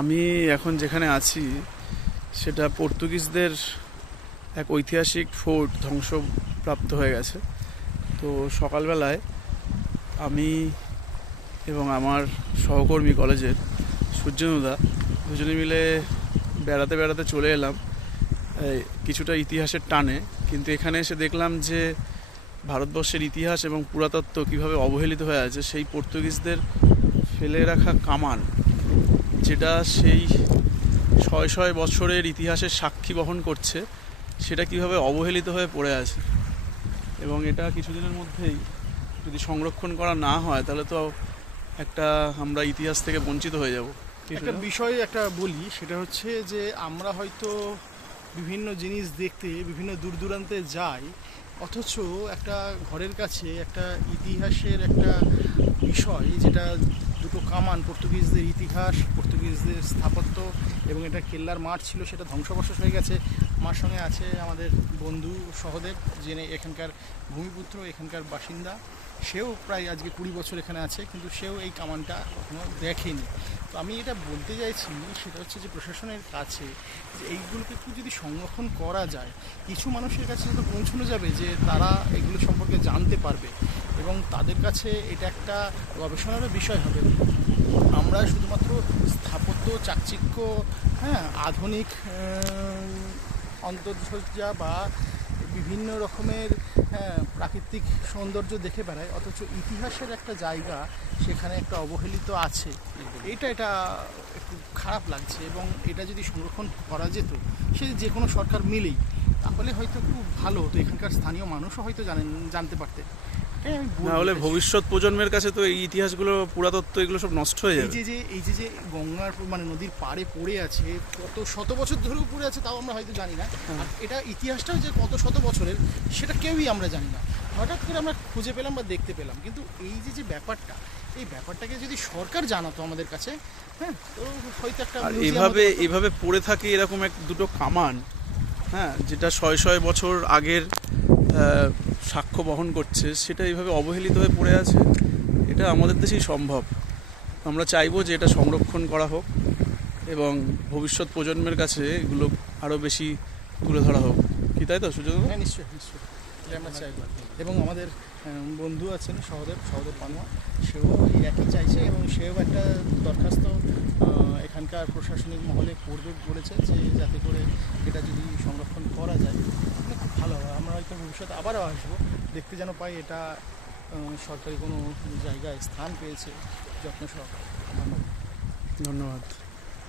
আমি এখন যেখানে আছি, সেটা পর্তুগিজদের এক ঐতিহাসিক ফোর্ট ধ্বংসপ্রাপ্ত হয়ে গেছে। তো সকালবেলায় আমি এবং আমার সহকর্মী কলেজের সূর্যনুদা দুজনে মিলে বেড়াতে বেড়াতে চলে এলাম কিছুটা ইতিহাসের টানে। কিন্তু এখানে এসে দেখলাম যে ভারতবর্ষের ইতিহাস এবং পুরাতত্ত্ব কীভাবে অবহেলিত হয়ে আছে, সেই পর্তুগিজদের ফেলে রাখা কামান যেটা সেই শয় শয় বছরের ইতিহাসের সাক্ষী বহন করছে সেটা কীভাবে অবহেলিত হয়ে পড়ে আছে? এবং এটা কিছুদিনের মধ্যেই যদি সংরক্ষণ করা না হয় তাহলে তো একটা আমরা ইতিহাস থেকে বঞ্চিত হয়ে যাব। একটা বিষয় একটা বলি সেটা হচ্ছে যে আমরা হয়তো বিভিন্ন জিনিস দেখতে বিভিন্ন দূর দূরান্তে যাই অথচ একটা ঘরের কাছে একটা ইতিহাসের একটা বিষয় যেটা দুটো কামান, পর্তুগিজদের ইতিহাস, পর্তুগিজদের স্থাপত্য এবং এটা কেল্লার মাঠ ছিল, সেটা ধ্বংসবশেষ হয়ে গেছে। আমার সঙ্গে আছে আমাদের বন্ধু সহদেব, যিনি এখানকার ভূমিপুত্র, এখানকার বাসিন্দা। সেও প্রায় আজকে কুড়ি বছর এখানে আছে, কিন্তু সেও এই কামানটা কখনো দেখেনি। তো আমি এটা বলতে চাইছি, সেটা হচ্ছে যে প্রশাসনের কাছে যে এইগুলোকে একটু যদি সংরক্ষণ করা যায়, কিছু মানুষের কাছে তো পৌঁছানো যাবে যে তারা এগুলো সম্পর্কে জানতে পারবে। এবং তাদের কাছে এটা একটা গবেষণারও বিষয় হবে। আমরা শুধুমাত্র স্থাপত্য চাকচিক্য হ্যাঁ আধুনিক অন্তর্সজ্জা বা বিভিন্ন রকমের হ্যাঁ, প্রাকৃতিক সৌন্দর্য দেখে বেড়ায় অথচ ইতিহাসের একটা জায়গা সেখানে একটা অবহেলিত আছে। এটা এটা একটু খারাপ লাগছে এবং এটা যদি সংরক্ষণ করা যেত সে যে কোনো সরকার মিলেই তাহলে হয়তো খুব ভালো হতো। এখানকার স্থানীয় মানুষও হয়তো জানেন জানতে পারতে এটাই আমি না হলে ভবিষ্যৎ প্রজন্মের কাছে তো এই ইতিহাসগুলো পুরাতত্ত্ব এগুলো সব নষ্ট হয়ে এই যাবে যে যে এই যে যে গঙ্গার মানে নদীর পাড়ে পড়ে আছে কত শত বছর ধরেও পড়ে আছে তাও আমরা হয়তো জানি না। আর এটা ইতিহাসটাও যে কত শত বছরের সেটা কেউই আমরা জানি না। হঠাৎ করে আমরা খুঁজে পেলাম বা দেখতে পেলাম। কিন্তু এই যে যে ব্যাপারটা এই ব্যাপারটাকে যদি সরকার জানাতো আমাদের কাছে হ্যাঁ তো হয়তো একটা এভাবে এভাবে পড়ে থাকে এরকম এক দুটো কামান হ্যাঁ যেটা শয় শয় বছর আগের সাক্ষ্য বহন করছে, সেটা এইভাবে অবহেলিত হয়ে পড়ে আছে, এটা আমাদের দেশেই সম্ভব। আমরা চাইব যে এটা সংরক্ষণ করা হোক এবং ভবিষ্যৎ প্রজন্মের কাছে এগুলো আরও বেশি তুলে ধরা হোক। কি তাই তো সুযোগ হ্যাঁ নিশ্চয়ই নিশ্চয়ই। আমরা চাইব এবং আমাদের বন্ধু আছেন সহদেব সহদেব পানোয়া, সেও একই চাইছে এবং সেও একটা দরখাস্ত এখানকার প্রশাসনিক মহলে করবে বলেছে যে যাতে করে এটা যদি সংরক্ষণ করা যায় তাহলে খুব ভালো হয় আমরা হয়তো ভবিষ্যতে আবারও আসব। দেখতে যেন পাই এটা সরকারি কোনো জায়গায় স্থান পেয়েছে যত্ন সহকারে। ধন্যবাদ। ধন্যবাদ।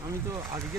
আমি তো আজকে